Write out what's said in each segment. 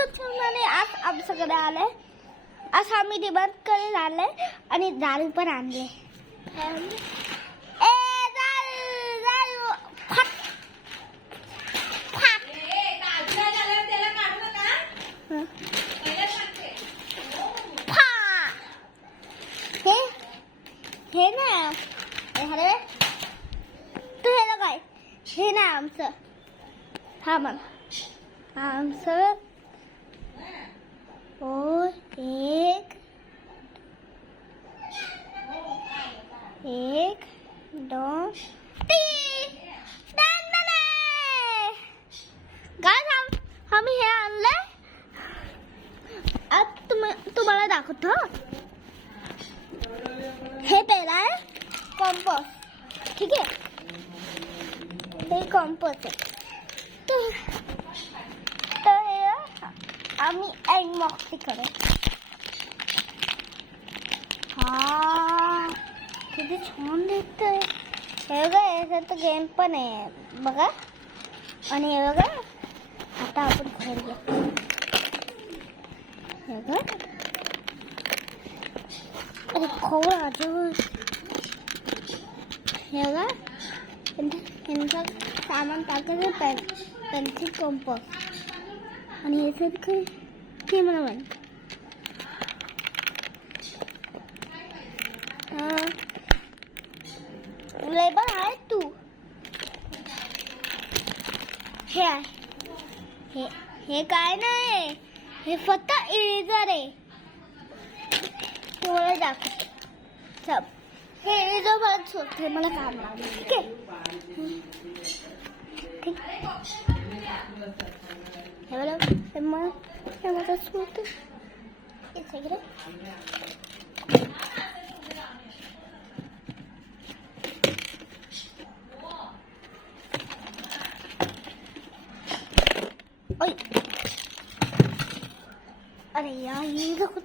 आणि आज आमच्याकडे आले. आज आम्ही डिमांड कडे आले आणि दारू पण आणले. हे ना अरे तू हे काय हे ना आमचं हा मग आमचं ओ एक दोन तीन गाइस आम्ही हे आणलंय. आज तुम्हाला दाखवतो. हे पहिला आहे कॉम्पोस्ट. ठीक आहे हे कॉम्पोस्ट आहे. तर हे आम्ही एग मॉक्सी करू. हा किती छान दिसतंय. हे बघा याच्यात गेम पण आहे बघा. आणि हे बघा आता आपण खोलूया. हे बघा खोल अजून हे बघा यांचं सामान टाकायचं पेन्सिल कंपोस्ट आणि हे सर काय मला म्हणत लेबल आहे तू हे आहे हे काय नाही. हे फक्त इरेजर आहे. तुम्हाला दाखवते सब. हे इरेजर मला सोडते मला काम लागलं. ठीक आहे ठीक हे बघा हे मला सोडते. एक सेकंड अरे यार ये देखो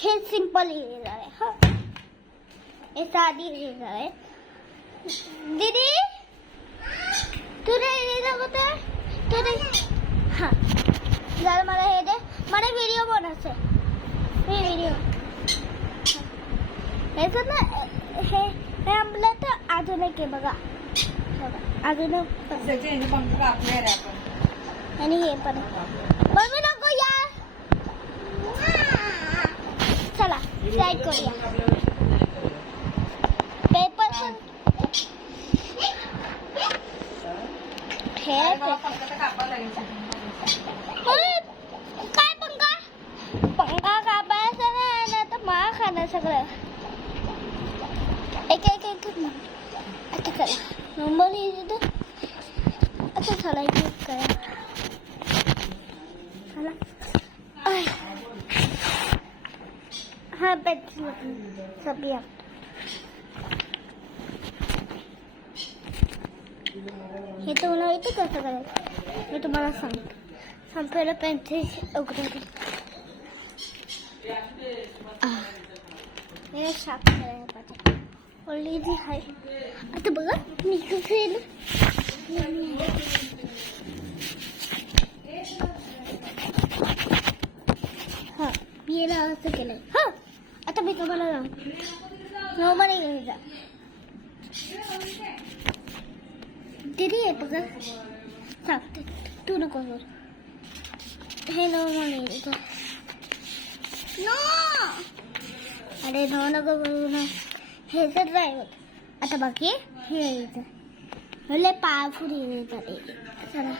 हे सिंपल इरेजर है. हाँ ये सादी इरेजर है. दीदी तुझे इरेजर होता है तुझे हाँ जरा मला हे दे. मला व्हिडिओ बनायचं आहे. व्हिडिओ हे ना हे आपलं तर आधुनिक आहे बघा. आधुनिक आणि हे पण बघू नको यार. चला ट्राय करूया. पेपर हे काय पंखा कापायचं नाही तर मा खाणं सगळं. एक आता चला नंबर येतो. आता चला करा चला. हा पेन्सिल सभी हे तुम्हाला येतं कसं करायचं मी तुम्हाला सांगतो. पहिलं पेन्सिल उघडून हे शार्प करायला पाहिजे. ऑलरेडी आहे. आता बघा मी कसं हा मी याला असं केलंय. हा आता मी तुम्हाला नॉर्मल घ्यायचा. दीदी आहे बघा सांगते तू नको हे नॉर्मल घ्यायचं. नो अरे नो नको करू ना. हे तर ड्राय होत. आता बाकी हे घ्यायचं. म्हणजे पावरफुल घ्यायचं. चला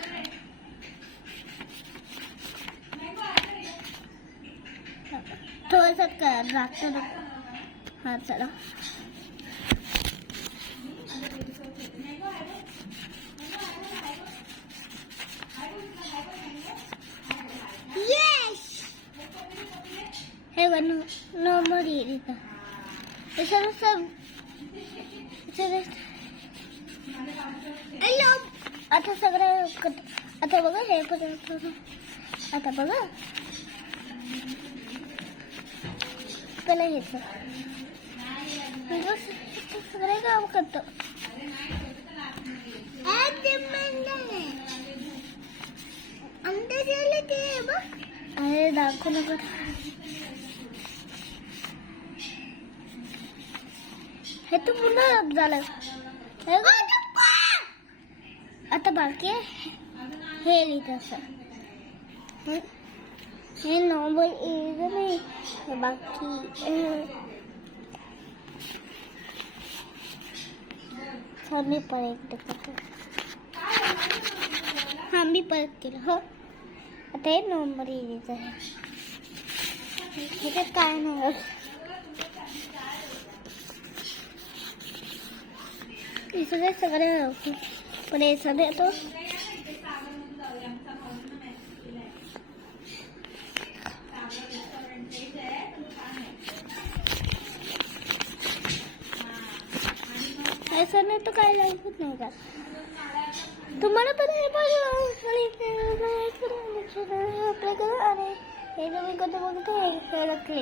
थोडंसं कर लागतं. हा चला हे बघ नॉर्मल येतं. सब आता सगळं आता बघा हे आता बघा पहिला घ्यायचं सगळे काम करतो. अंदर अरे दाखवू नको. हे तर पुन्हा झालं. हे बघ. आता बाकी आहे हे लिहितं. हे नॉर्मल नाही हे बाकी. मी परत करतो. हा मी परत केलं. हो आता हे नोव्हेंबर लिहायचं आहे. ह्याच्यात काय नाही हे सगळे पण हे सगळे तो ऐसा नाही तो काय लागत नाही का तुम्हाला पण हे बघा आणि हे तुम्ही कधी बघते हे क्लिक